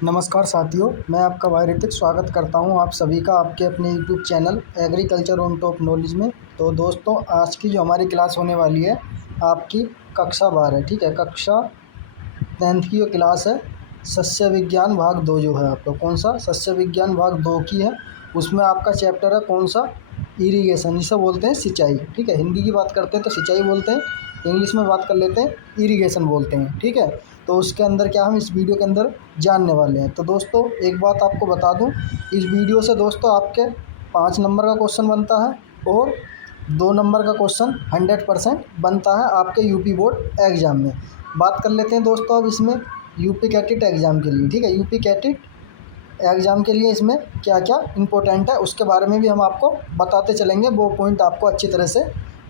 नमस्कार साथियों, मैं आपका भाई ऋतिक स्वागत करता हूं आप सभी का आपके अपने YouTube channel agriculture on top knowledge में। तो दोस्तों, आज की जो हमारी क्लास होने वाली है आपकी कक्षा 12, ठीक है, कक्षा 10th की जो क्लास है सस्य विज्ञान भाग 2 जो है आपका कौन सा सस्य विज्ञान भाग 2 की है। उसमें आपका चैप्टर है कौन सा, इरिगेशन, जिसे बोलते हैं सिंचाई। ठीक है, हिंदी की बात करते हैं तो सिंचाई बोलते हैं, इंग्लिश में बात कर लेते हैं इरिगेशन बोलते हैं। ठीक है, तो उसके अंदर क्या हम इस वीडियो के अंदर जानने वाले हैं। तो दोस्तों, एक बात आपको बता दूं, इस वीडियो से दोस्तों आपके 5 नंबर का क्वेश्चन बनता है और 2 नंबर का क्वेश्चन 100% बनता है आपके यूपी बोर्ड एग्ज़ाम में। बात कर लेते हैं दोस्तों अब इसमें यूपी कैटेट एग्ज़ाम के लिए। ठीक है, यूपी कैटेट एग्ज़ाम के लिए इसमें क्या क्या इंपॉर्टेंट है उसके बारे में भी हम आपको बताते चलेंगे। वो पॉइंट आपको अच्छी तरह से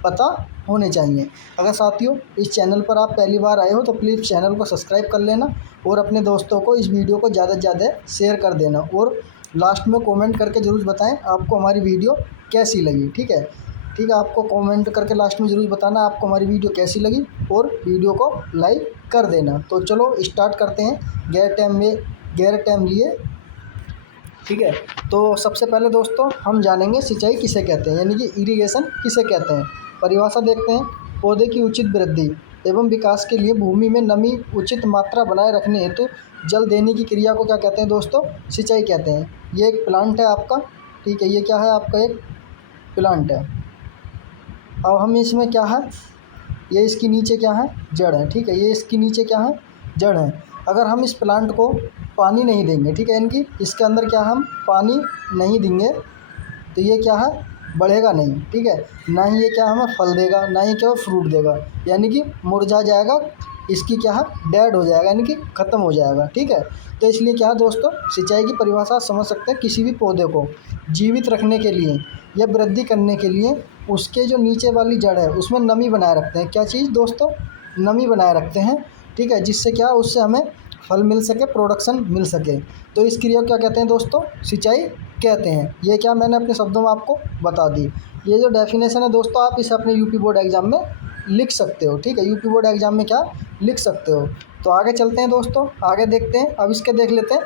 पता होने चाहिए। अगर साथियों इस चैनल पर आप पहली बार आए हो तो प्लीज़ चैनल को सब्सक्राइब कर लेना और अपने दोस्तों को इस वीडियो को ज़्यादा से ज़्यादा शेयर कर देना और लास्ट में कमेंट करके ज़रूर बताएं आपको हमारी वीडियो कैसी लगी। ठीक है, ठीक है, आपको कमेंट करके लास्ट में ज़रूर बताना आपको हमारी वीडियो कैसी लगी और वीडियो को लाइक कर देना। तो चलो स्टार्ट करते हैं गैर टाइम लिए। ठीक है, तो सबसे पहले दोस्तों हम जानेंगे सिंचाई किसे कहते हैं, यानी कि इरिगेशन किसे कहते हैं। परिभाषा देखते हैं। पौधे की उचित वृद्धि एवं विकास के लिए भूमि में नमी उचित मात्रा बनाए रखने हेतु जल देने की क्रिया को क्या कहते हैं दोस्तों, सिंचाई कहते हैं। ये एक प्लांट है आपका, ठीक है, ये क्या है आपका एक प्लांट है। अब हम इसमें क्या है, ये इसके नीचे क्या है, जड़ है। ठीक है, ये इसके नीचे क्या है, जड़ है। अगर हम इस प्लांट को पानी नहीं देंगे, ठीक है, इनकी इसके अंदर क्या हम पानी नहीं देंगे तो ये क्या है, बढ़ेगा नहीं। ठीक है, ना ही ये क्या हमें फल देगा, ना ही क्या फ्रूट देगा, यानी कि मुरझा जाएगा, इसकी क्या है, डेड हो जाएगा, यानी कि ख़त्म हो जाएगा। ठीक है, तो इसलिए क्या है दोस्तों, सिंचाई की परिभाषा आप समझ सकते हैं। किसी भी पौधे को जीवित रखने के लिए या वृद्धि करने के लिए उसके जो नीचे वाली जड़ है उसमें नमी बनाए रखते हैं। क्या चीज़ दोस्तों, नमी बनाए रखते हैं। ठीक है, जिससे क्या उससे हमें फल मिल सके, प्रोडक्शन मिल सके। तो इस क्रिया को क्या कहते हैं दोस्तों, सिंचाई कहते हैं। ये क्या मैंने अपने शब्दों में आपको बता दी। ये जो डेफिनेशन है दोस्तों आप इसे अपने यूपी बोर्ड एग्जाम में लिख सकते हो। ठीक है, यूपी बोर्ड एग्जाम में क्या लिख सकते हो। तो आगे चलते हैं दोस्तों, आगे देखते हैं। अब इसके देख लेते हैं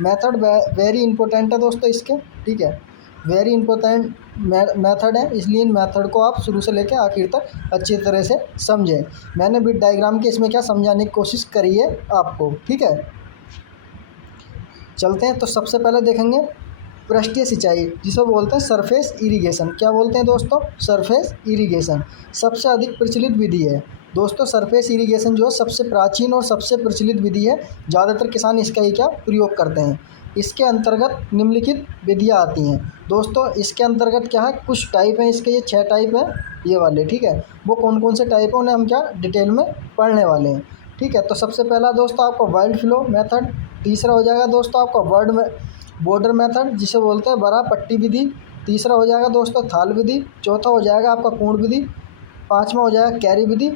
मेथड वेरी इंपॉर्टेंट है दोस्तों इसके। ठीक है, वेरी इंपॉर्टेंट मेथड है, इसलिए इन मेथड को आप शुरू से लेकर आखिर तक अच्छी तरह से समझें। मैंने बिट डायग्राम के इसमें क्या समझाने की कोशिश करी है आपको। ठीक है, चलते हैं। तो सबसे पहले देखेंगे पृष्ठीय सिंचाई, जिसे बोलते हैं सरफेस इरिगेशन। क्या बोलते हैं दोस्तों, सरफेस इरिगेशन सबसे अधिक प्रचलित विधि है दोस्तों। सरफेस इरिगेशन जो है सबसे प्राचीन और सबसे प्रचलित विधि है। ज़्यादातर किसान इसका ही क्या प्रयोग करते हैं। इसके अंतर्गत निम्नलिखित विधियाँ आती हैं दोस्तों। इसके अंतर्गत क्या है, कुछ टाइप हैं इसके, ये 6 टाइप हैं ये वाले। ठीक है, वो कौन कौन से टाइप है उन्हें हम क्या डिटेल में पढ़ने वाले हैं। ठीक है, तो सबसे पहला दोस्तों आपका वाइल्ड फ्लो मेथड। तीसरा हो जाएगा दोस्तों आपका बॉर्डर मेथड, जिसे बोलते हैं बड़ा पट्टी विधि। तीसरा हो जाएगा दोस्तों थाल विधि। चौथा हो जाएगा आपका कुंड विधि। पांचवा हो जाएगा कैरी विधि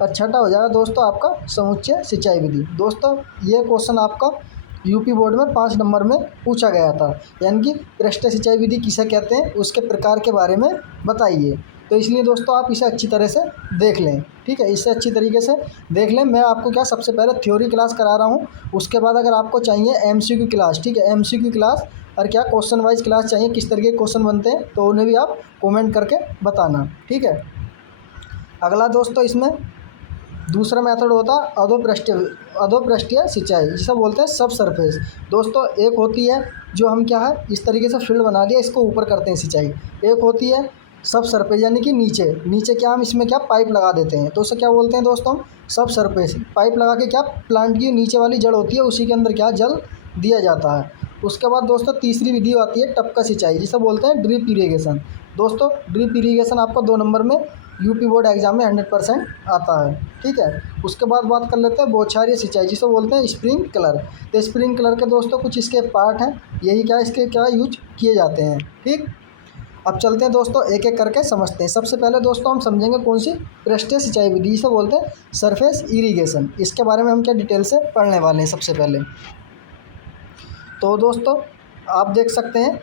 और छठा हो जाएगा दोस्तों आपका समुच्चय सिंचाई विधि। दोस्तों ये क्वेश्चन आपका यूपी बोर्ड में 5 नंबर में पूछा गया था, यानी कि पृष्ठीय सिंचाई विधि किसे कहते हैं, उसके प्रकार के बारे में बताइए। तो इसलिए दोस्तों आप इसे अच्छी तरह से देख लें। ठीक है, इसे अच्छी तरीके से देख लें। मैं आपको क्या सबसे पहले थ्योरी क्लास करा रहा हूँ, उसके बाद अगर आपको चाहिए एमसीक्यू क्लास, ठीक है, एमसीक्यू क्लास और क्या क्वेश्चन वाइज क्लास चाहिए, किस तरीके के क्वेश्चन बनते हैं, तो उन्हें भी आप कमेंट करके बताना। ठीक है, अगला दोस्तों इसमें दूसरा मेथड होता है अधोपृष्ठीय सिंचाई, जिसे बोलते हैं सब सरफेस। दोस्तों एक होती है जो हम क्या है इस तरीके से फील्ड बना लिया, इसको ऊपर करते हैं सिंचाई। एक होती है सब सरफेस, यानी कि नीचे नीचे क्या हम इसमें क्या पाइप लगा देते हैं, तो उसे क्या बोलते हैं दोस्तों हम सब सरफेस। पाइप लगा के क्या प्लांट की नीचे वाली जड़ होती है उसी के अंदर क्या जल दिया जाता है। उसके बाद दोस्तों तीसरी विधि आती है टपका सिंचाई, जिसे बोलते हैं ड्रिप इरीगेशन। दोस्तों ड्रिप इरीगेशन आपका 2 नंबर में यूपी बोर्ड एग्जाम में 100% आता है। ठीक है, उसके बाद बात कर लेते हैं बौछारी सिंचाई, जिसे बोलते हैं स्प्रिंकलर। तो स्प्रिंकलर के दोस्तों कुछ इसके पार्ट हैं, यही क्या इसके क्या यूज किए जाते हैं। ठीक, अब चलते हैं दोस्तों एक एक करके समझते हैं। सबसे पहले दोस्तों हम समझेंगे कौन सी पृष्ठीय सिंचाई विधि, जिसे बोलते हैं सरफेस इरीगेशन। इसके बारे में हम क्या डिटेल से पढ़ने वाले हैं। सबसे पहले तो दोस्तों आप देख सकते हैं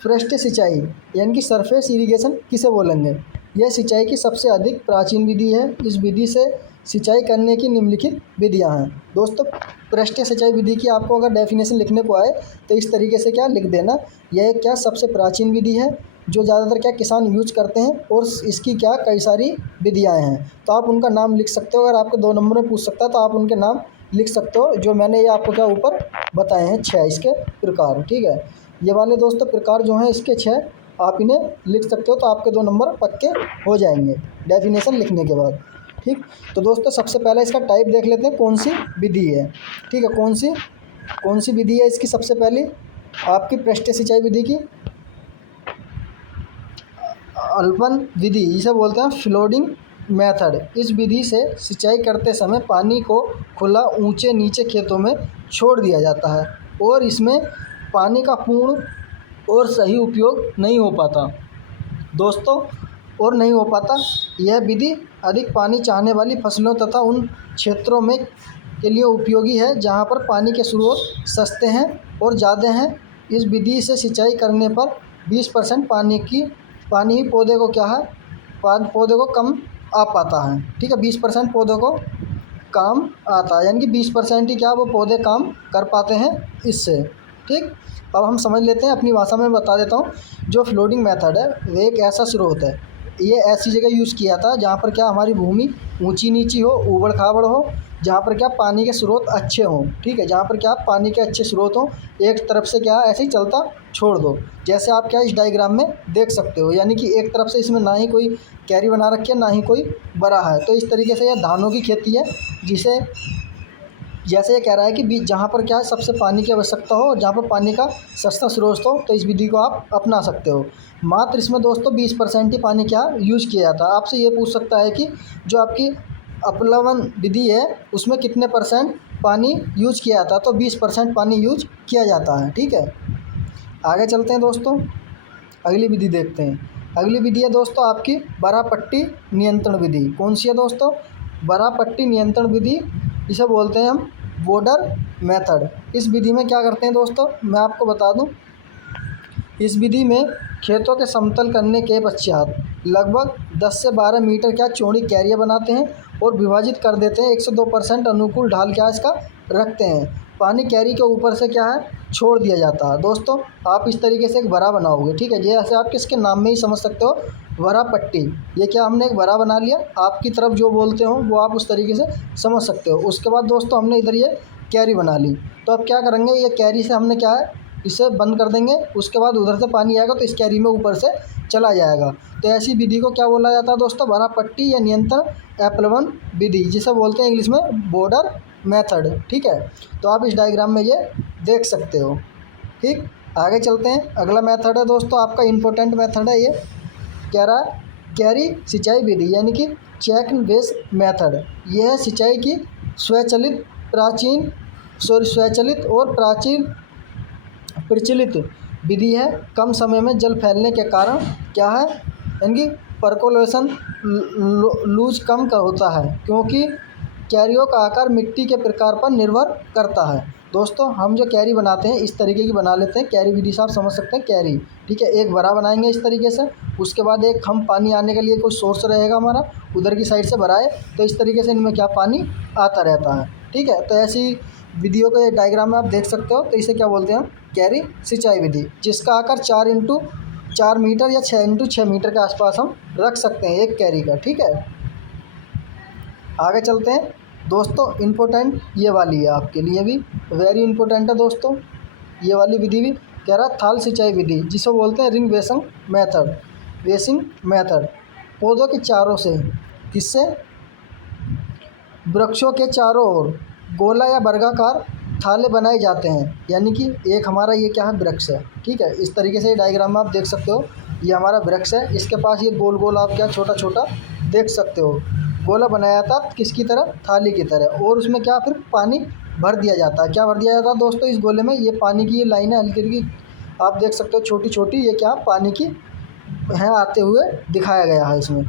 पृष्ठीय सिंचाई यानी कि सरफेस इरिगेशन किसे बोलेंगे। यह सिंचाई की सबसे अधिक प्राचीन विधि है। इस विधि से सिंचाई करने की निम्नलिखित विधियां हैं। दोस्तों पृष्ठीय सिंचाई विधि की आपको अगर डेफिनेशन लिखने को आए तो इस तरीके से क्या लिख देना, यह क्या सबसे प्राचीन विधि है जो ज़्यादातर क्या किसान यूज करते हैं और इसकी क्या कई सारी विधियाँ हैं। तो आप उनका नाम लिख सकते हो, अगर आपको 2 नंबर में पूछ सकता है तो आप उनके नाम लिख सकते हो, जो मैंने ये आपको क्या ऊपर बताए हैं 6 इसके प्रकार। ठीक है, ये वाले दोस्तों प्रकार जो हैं इसके 6 आप इन्हें लिख सकते हो, तो आपके 2 नंबर पक्के हो जाएंगे डेफिनेशन लिखने के बाद। ठीक, तो दोस्तों सबसे पहले इसका टाइप देख लेते हैं कौन सी विधि है। ठीक है, कौन सी विधि है इसकी, सबसे पहली आपकी पृष्ठीय सिंचाई विधि की अल्पन विधि, इसे बोलते हैं फ्लोडिंग मेथड। इस विधि से सिंचाई करते समय पानी को खुला ऊंचे नीचे खेतों में छोड़ दिया जाता है और इसमें पानी का पूर्ण और सही उपयोग नहीं हो पाता दोस्तों, और नहीं हो पाता। यह विधि अधिक पानी चाहने वाली फसलों तथा उन क्षेत्रों में के लिए उपयोगी है जहां पर पानी के स्रोत सस्ते हैं और ज़्यादा हैं। इस विधि से सिंचाई करने पर 20% पानी ही पौधे को क्या है, पौधे को कम आ पाता है। ठीक है, 20% पौधों को काम आता है, यानी कि 20% ही क्या वो पौधे काम कर पाते हैं इससे। ठीक, अब हम समझ लेते हैं, अपनी भाषा में बता देता हूँ। जो फ्लोडिंग मेथड है वो एक ऐसा स्रोत है, ये ऐसी जगह यूज़ किया था जहाँ पर क्या हमारी भूमि ऊंची नीची हो, ऊबड़ खाबड़ हो, जहाँ पर क्या पानी के स्रोत अच्छे हों। ठीक है, जहाँ पर क्या पानी के अच्छे स्रोत हों, एक तरफ से क्या ऐसे ही चलता छोड़ दो, जैसे आप क्या इस डायग्राम में देख सकते हो, यानी कि एक तरफ से इसमें ना ही कोई कैरी बना रखी है ना ही कोई बड़ा है। तो इस तरीके से यह धानों की खेती है, जिसे जैसे ये कह रहा है कि जहाँ पर क्या है सबसे पानी की आवश्यकता हो और जहाँ पर पानी का सस्ता स्रोत हो, तो इस विधि को आप अपना सकते हो। मात्र इसमें दोस्तों 20% ही पानी क्या यूज किया जाता है। आपसे ये पूछ सकता है कि जो आपकी अपलवन विधि है उसमें कितने % पानी यूज किया जाता है, तो 20% पानी यूज किया जाता है। ठीक है, आगे चलते हैं दोस्तों, अगली विधि देखते हैं। अगली विधि है दोस्तों आपकी बरापट्टी नियंत्रण विधि। कौन सी है दोस्तों, बरापट्टी नियंत्रण विधि, इसे बोलते हैं हम बॉर्डर मेथड। इस विधि में क्या करते हैं दोस्तों, मैं आपको बता दूं, इस विधि में खेतों के समतल करने के पश्चात लगभग 10 से 12 मीटर क्या चौड़ी क्यारियाँ बनाते हैं और विभाजित कर देते हैं। 102% अनुकूल ढाल क्या इसका रखते हैं। पानी क्यारी के ऊपर से क्या है छोड़ दिया जाता है। दोस्तों आप इस तरीके से एक भरा बनाओगे। ठीक है, जैसे आप किसके नाम में ही समझ सकते हो, भरा पट्टी। ये क्या हमने एक भरा बना लिया, आपकी तरफ जो बोलते हो वो आप उस तरीके से समझ सकते हो। उसके बाद दोस्तों हमने इधर ये कैरी बना ली, तो अब क्या करेंगे, ये कैरी से हमने क्या है इसे बंद कर देंगे। उसके बाद उधर से पानी आएगा तो इस कैरी में ऊपर से चला जाएगा। तो ऐसी विधि को क्या बोला जाता है दोस्तों, भरा पट्टी या नियंत्रण एप्लवन विधि, जिसे बोलते हैं इंग्लिश में बॉर्डर मेथड। ठीक है, तो आप इस डायग्राम में ये देख सकते हो। ठीक, आगे चलते हैं। अगला मेथड है दोस्तों आपका इम्पोर्टेंट मेथड है, ये कह रहा है कैरी सिंचाई विधि, यानी कि चेक एंड बेस मेथड। यह सिंचाई की स्वचालित और प्राचीन प्रचलित विधि है। कम समय में जल फैलने के कारण क्या है, यानी कि परकोलेशन लूज कम का होता है, क्योंकि कैरियों का आकार मिट्टी के प्रकार पर निर्भर करता है। दोस्तों हम जो कैरी बनाते हैं इस तरीके की बना लेते हैं, कैरी विधि से आप समझ सकते हैं कैरी। ठीक है, एक भरा बनाएंगे इस तरीके से, उसके बाद एक हम पानी आने के लिए कोई सोर्स रहेगा हमारा, उधर की साइड से भराए, तो इस तरीके से इनमें क्या पानी आता रहता है। ठीक है, तो ऐसी विधियों के डायग्राम में आप देख सकते हो। तो इसे क्या बोलते हैं हम, कैरी सिंचाई विधि, जिसका आकार 4x4 मीटर या 6x6 मीटर के आसपास हम रख सकते हैं एक कैरी का। ठीक है, आगे चलते हैं दोस्तों। इम्पोर्टेंट ये वाली है आपके लिए भी, वेरी इंपॉर्टेंट है दोस्तों ये वाली विधि भी। कह रहा थाल सिंचाई विधि, जिसे बोलते हैं रिंग वेसिंग मेथड। पौधों के चारों से किससे, वृक्षों के चारों ओर गोला या वर्गाकार थाले बनाए जाते हैं, यानी कि एक हमारा ये क्या है वृक्ष है। ठीक है, इस तरीके से डायग्राम में आप देख सकते हो, ये हमारा वृक्ष है, इसके पास ये गोल गोल आप क्या छोटा छोटा देख सकते हो गोला बनाया था, किसकी तरह, थाली की तरह, और उसमें क्या फिर पानी भर दिया जाता है। क्या भर दिया जाता है दोस्तों इस गोले में, ये पानी की ये लाइनें हल्की हल्की आप देख सकते हो छोटी छोटी, ये क्या पानी की है आते हुए दिखाया गया है इसमें।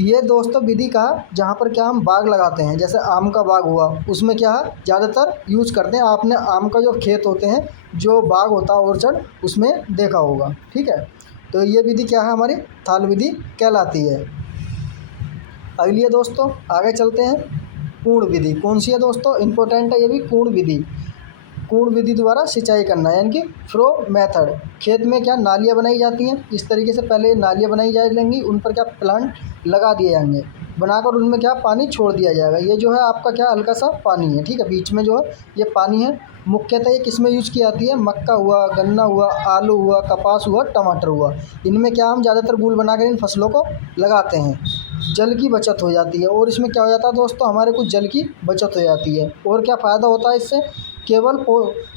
ये दोस्तों विधि का जहाँ पर क्या हम बाग लगाते हैं, जैसे आम का बाग हुआ, उसमें क्या है ज़्यादातर यूज करते हैं। आपने आम का जो खेत होते हैं, जो बाग होता है ऑर्चर्ड, उसमें देखा होगा। ठीक है, तो ये विधि क्या है हमारी थाल विधि कहलाती है। अगली है दोस्तों, आगे चलते हैं। पूर्ण विधि कौन सी है दोस्तों? इंपॉर्टेंट है ये भी। पूर्ण विधि, पूर्ण विधि द्वारा सिंचाई करना, यानी कि फ्लो मेथड। खेत में क्या नालियाँ बनाई जाती हैं, इस तरीके से पहले नालियाँ बनाई जाएंगी, उन पर क्या प्लांट लगा दिए जाएंगे, बनाकर उनमें क्या पानी छोड़ दिया जाएगा। ये जो है आपका क्या हल्का सा पानी है, ठीक है, बीच में जो है ये पानी है। मुख्यतः ये किस में यूज़ की जाती है? मक्का हुआ, गन्ना हुआ, आलू हुआ, कपास हुआ, टमाटर हुआ, इनमें क्या हम ज़्यादातर गुल बनाकर इन फसलों को लगाते हैं। जल की बचत हो जाती है, और इसमें क्या हो जाता है दोस्तों, हमारे कुछ जल की बचत हो जाती है। और क्या फ़ायदा होता है इससे? केवल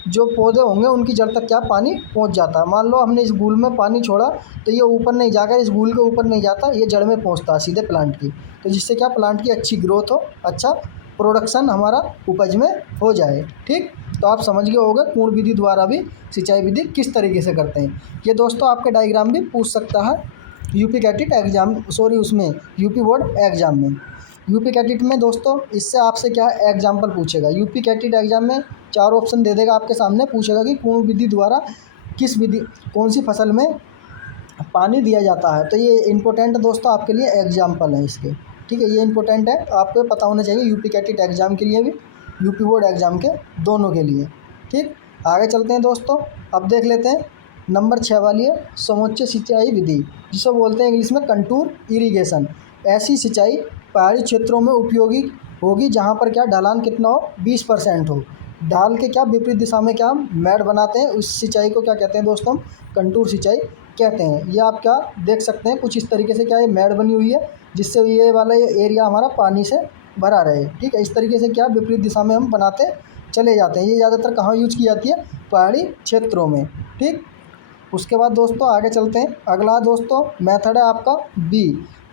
जो पौधे होंगे उनकी जड़ तक क्या पानी पहुंच जाता है। मान लो हमने इस गूल में पानी छोड़ा तो ये ऊपर नहीं जाकर, इस गूल के ऊपर नहीं जाता, ये जड़ में पहुंचता है सीधे प्लांट की। तो जिससे क्या प्लांट की अच्छी ग्रोथ हो, अच्छा प्रोडक्शन हमारा उपज में हो जाए। ठीक, तो आप समझ गए होंगे पूर्ण विधि द्वारा भी सिंचाई विधि किस तरीके से करते हैं। ये दोस्तों आपके डायग्राम भी पूछ सकता है यूपी कैटेट एग्जाम, सॉरी उसमें यूपी बोर्ड एग्जाम में। यूपी कैटेट में दोस्तों इससे आपसे क्या एग्जाम्पल पूछेगा। यूपी कैटेट एग्जाम में 4 ऑप्शन दे देगा आपके सामने, पूछेगा कि पूर्ण विधि द्वारा किस विधि, कौन सी फसल में पानी दिया जाता है। तो ये इंपॉर्टेंट है दोस्तों आपके लिए, एग्जाम्पल है इसके। ठीक है, ये इंपॉर्टेंट है, आपको पता होना चाहिए यूपी कैटेट एग्जाम के लिए भी, यूपी बोर्ड एग्जाम के दोनों के लिए। ठीक, आगे चलते हैं दोस्तों। अब देख लेते हैं नंबर 6 वाली है समोच्च सिंचाई विधि, जिसे बोलते हैं इंग्लिश में कंटूर इरिगेशन। ऐसी सिंचाई पहाड़ी क्षेत्रों में उपयोगी होगी जहाँ पर क्या ढलान कितना हो, 20% हो। ढाल के क्या विपरीत दिशा में क्या हम मैड बनाते हैं, उस सिंचाई को क्या कहते हैं दोस्तों? कंटूर सिंचाई कहते हैं। ये आप क्या देख सकते हैं कुछ इस तरीके से, क्या ये मैड बनी हुई है जिससे ये वाला ये एरिया हमारा पानी से भरा रहे। ठीक है, इस तरीके से क्या विपरीत दिशा में हम बनाते चले जाते हैं। ये ज़्यादातर कहाँ यूज की जाती है? पहाड़ी क्षेत्रों में। ठीक, उसके बाद दोस्तों आगे चलते हैं। अगला दोस्तों मेथड है आपका बी,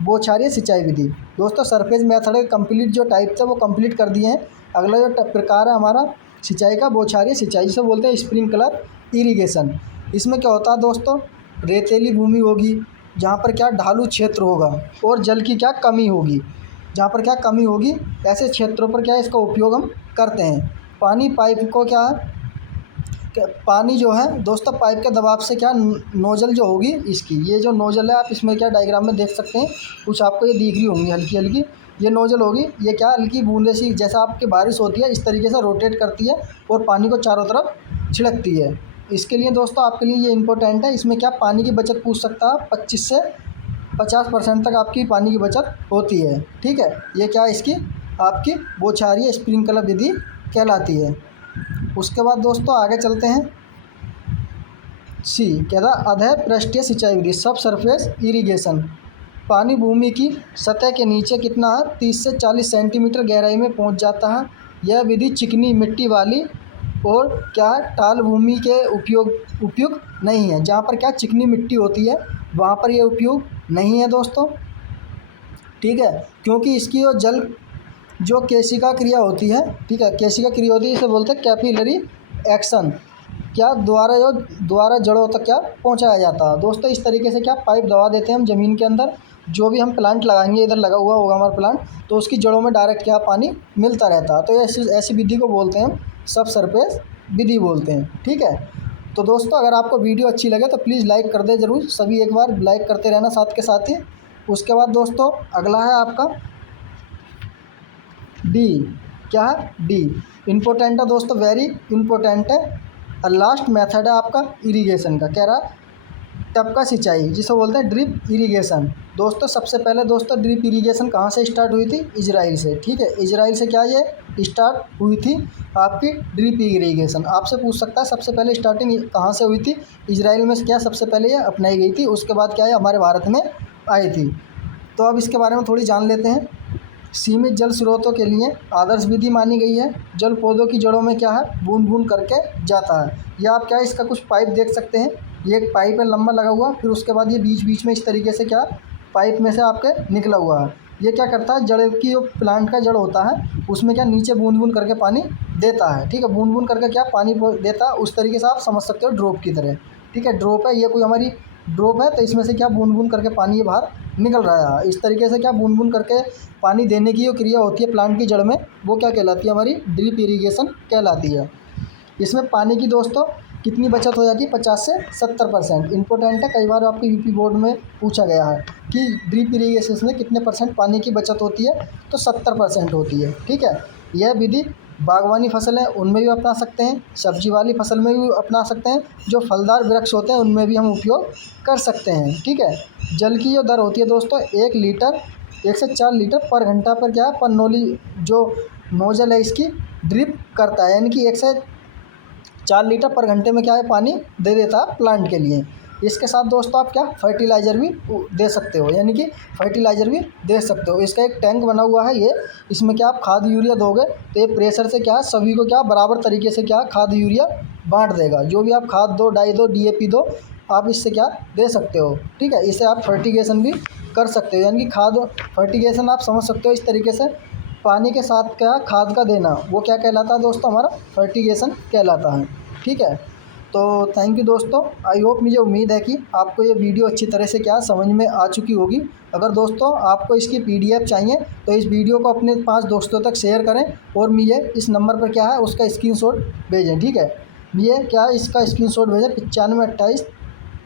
बौछारी सिंचाई विधि। दोस्तों सरफेस मेथड के कंप्लीट जो टाइप थे वो कंप्लीट कर दिए हैं। अगला जो प्रकार है हमारा सिंचाई का, बौछारी सिंचाई, जिसे बोलते हैं स्प्रिंकलर इरिगेशन। इसमें क्या होता है दोस्तों? रेतीली भूमि होगी जहाँ पर क्या ढालू क्षेत्र होगा और जल की क्या कमी होगी, जहाँ पर क्या कमी होगी ऐसे क्षेत्रों पर क्या इसका उपयोग हम करते हैं। पानी पाइप को क्या, पानी जो है दोस्तों पाइप के दबाव से क्या नोजल जो होगी इसकी, ये जो नोजल है आप इसमें क्या डायग्राम में देख सकते हैं, कुछ आपको ये दिख रही होंगी हल्की हल्की, ये नोजल होगी। ये क्या हल्की बूंदे सी, जैसा आपकी बारिश होती है इस तरीके से रोटेट करती है और पानी को चारों तरफ छिड़कती है। इसके लिए दोस्तों आपके लिए ये इंपॉर्टेंट है। इसमें क्या पानी की बचत पूछ सकता है, 25 से 50% तक आपकी पानी की बचत होती है। ठीक है, ये क्या इसकी आपकी बौछारी स्प्रिंकलर विधि कहलाती है। उसके बाद दोस्तों आगे चलते हैं। सी कह रहा अधः पृष्ठीय सिंचाई विधि, सब सरफेस इरिगेशन। पानी भूमि की सतह के नीचे कितना है, 30 से 40 सेंटीमीटर गहराई में पहुंच जाता है। यह विधि चिकनी मिट्टी वाली और क्या टाल भूमि के उपयुक्त नहीं है। जहाँ पर क्या चिकनी मिट्टी होती है वहाँ पर यह उपयोग नहीं है दोस्तों। ठीक है, क्योंकि इसकी जो केशिका क्रिया होती है, ठीक है, केशिका क्रिया होती है, इसे बोलते हैं कैपिलरी एक्शन, क्या द्वारा जड़ों तक क्या पहुंचाया जाता है। दोस्तों इस तरीके से क्या पाइप दबा देते हैं हम ज़मीन के अंदर, जो भी हम प्लांट लगाएंगे, इधर लगा हुआ होगा हमारा प्लांट, तो उसकी जड़ों में डायरेक्ट क्या पानी मिलता रहता है। तो ऐसी विधि को बोलते हैं हम सब सरफेस विधि बोलते हैं। ठीक है, तो दोस्तों अगर आपको वीडियो अच्छी लगे तो प्लीज़ लाइक कर दे ज़रूर, सभी एक बार लाइक करते रहना साथ के साथ ही। उसके बाद दोस्तों अगला है आपका डी, क्या है? डी इम्पोर्टेंट है दोस्तों, वेरी इम्पोर्टेंट है। और लास्ट मेथड है आपका इरिगेशन का, कह रहा टपका सिंचाई, जिसे बोलते हैं ड्रिप इरिगेशन। दोस्तों सबसे पहले दोस्तों ड्रिप इरिगेशन कहाँ से स्टार्ट हुई थी? इजराइल से। ठीक है, इजराइल से क्या ये स्टार्ट हुई थी आपकी ड्रिप इरिगेशन। आपसे पूछ सकता है सबसे पहले स्टार्टिंग कहाँ से हुई थी? इजराइल में क्या सबसे पहले ये अपनाई गई थी, उसके बाद क्या है हमारे भारत में आई थी। तो अब इसके बारे में थोड़ी जान लेते हैं। सीमित जल स्रोतों के लिए आदर्श विधि मानी गई है। जल पौधों की जड़ों में क्या है बूंद बूंद करके जाता है। या आप क्या इसका कुछ पाइप देख सकते हैं, ये एक पाइप है लंबा लगा हुआ, फिर उसके बाद ये बीच बीच में इस तरीके से क्या पाइप में से आपके निकला हुआ है। ये क्या करता है, जड़ की जो प्लांट का जड़ होता है उसमें क्या नीचे बूंद बूंद करके पानी देता है। ठीक है, बूंद बूंद करके क्या पानी देता है, उस तरीके से आप समझ सकते हो ड्रॉप की तरह। ठीक है, ड्रॉप है, ये कोई हमारी ड्रॉप है, तो इसमें से क्या बूंद बूंद करके पानी ये बाहर निकल रहा है। इस तरीके से क्या बूंद बूंद करके पानी देने की जो क्रिया होती है प्लांट की जड़ में, वो क्या कहलाती है? हमारी ड्रिप इरिगेशन कहलाती है। इसमें पानी की दोस्तों कितनी बचत हो जाती है, 50 से 70%। इम्पोर्टेंट है, कई बार आपके यूपी बोर्ड में पूछा गया है कि ड्रिप इरीगेशन में कितने % पानी की बचत होती है, तो 70% होती है। ठीक है, यह विधि बागवानी फसल है उनमें भी अपना सकते हैं, सब्जी वाली फसल में भी अपना सकते हैं, जो फलदार वृक्ष होते हैं उनमें भी हम उपयोग कर सकते हैं। ठीक है, जल की जो दर होती है दोस्तों, 1 से 4 लीटर पर घंटा पर क्या है, पर नोली जो नोजल है इसकी ड्रिप करता है, यानी कि 1 से 4 लीटर पर घंटे में क्या है पानी दे देता है प्लांट के लिए। इसके साथ दोस्तों आप क्या फर्टिलाइज़र भी दे सकते हो, यानी कि फर्टिलाइज़र भी दे सकते हो। इसका एक टैंक बना हुआ है, ये इसमें क्या आप खाद यूरिया दोगे तो ये प्रेशर से क्या सभी को क्या बराबर तरीके से क्या खाद यूरिया बांट देगा। जो भी आप खाद दो, डाई दो, DAP दो, आप इससे क्या दे सकते हो। ठीक है, इससे आप फर्टिगेशन भी कर सकते हो, यानी कि खाद फर्टिगेशन आप समझ सकते हो इस तरीके से। पानी के साथ क्या खाद का देना, वो क्या कहलाता है दोस्तों, हमारा फर्टिगेशन कहलाता है। ठीक है, तो थैंक यू दोस्तों। आई होप, मुझे उम्मीद है कि आपको ये वीडियो अच्छी तरह से क्या समझ में आ चुकी होगी। अगर दोस्तों आपको इसकी PDF चाहिए तो इस वीडियो को अपने 5 दोस्तों तक शेयर करें और मुझे इस नंबर पर क्या है उसका स्क्रीनशॉट भेजें। ठीक है, ये क्या इसका स्क्रीनशॉट भेजें 95 28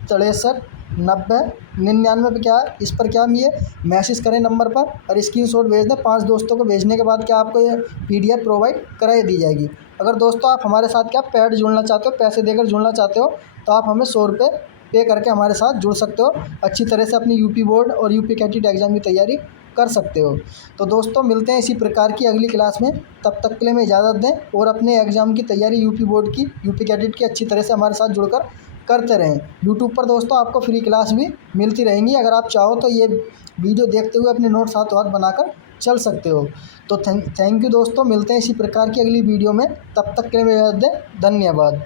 63 90 99 पे क्या है, इस पर क्या हम ये मैसेज करें नंबर पर और स्क्रीनशॉट भेज दें। 5 दोस्तों को भेजने के बाद क्या आपको ये PDF प्रोवाइड कराई दी जाएगी। अगर दोस्तों आप हमारे साथ क्या पेड जुड़ना चाहते हो, पैसे देकर जुड़ना चाहते हो, तो आप हमें 100 रुपये पे करके हमारे साथ जुड़ सकते हो। अच्छी तरह से अपनी यूपी बोर्ड और यूपी कैटेट एग्ज़ाम की तैयारी कर सकते हो। तो दोस्तों मिलते हैं इसी प्रकार की अगली क्लास में, तब तक के लिए मैं इजाज़त दें और अपने एग्ज़ाम की तैयारी यूपी बोर्ड की, यूपी कैटेट की अच्छी तरह से हमारे साथ जुड़कर करते रहें। यूट्यूब पर दोस्तों आपको फ्री क्लास भी मिलती रहेंगी, अगर आप चाहो तो ये वीडियो देखते हुए अपने नोट्स हाथों हाथ बनाकर चल सकते हो। तो थैंक यू दोस्तों, मिलते हैं इसी प्रकार की अगली वीडियो में, तब तक के लिए इजाज़त दें, धन्यवाद।